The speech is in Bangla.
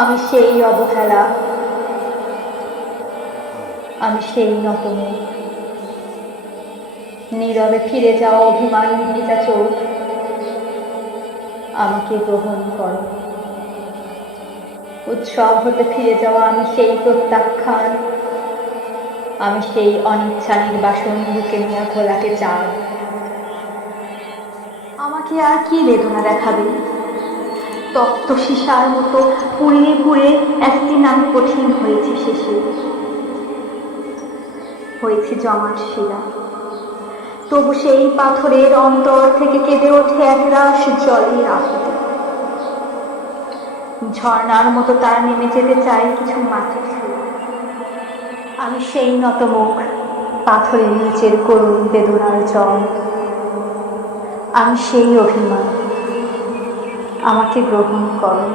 আমি সেই অবহেলা। আমি সেই নতমুখ নীরবে ফিরে যাওয়া অভিমান ভিজা চোখ। আমাকে গ্রহণ করো। উৎসব হতে ফিরে যাওয়া আমি সেই প্রত্যাখ্যান। আমি সেই অনিচ্ছা নির্বাসন বুকে নিয়ে খোলাকে চাই আমাকে আর কি বেদনা দেখাবে? তপ্ত সীসার মতো পুড়িয়ে পুড়ে একদিন আমি কঠিন হয়েছি শেষে। হয়েছে জমাট শিলা। তবু সেই পাথরের অন্তর থেকে কেঁদে ওঠে একরাশ জলের আহত ঝর্ণার মতো তার নেমে যেতে চাই কিছু মাটি। আমি সেই নত মুখ পাথরের নিচের করুণ বেদনার জল। আমি সেই অভিমান। আমাকে গ্রহণ করো।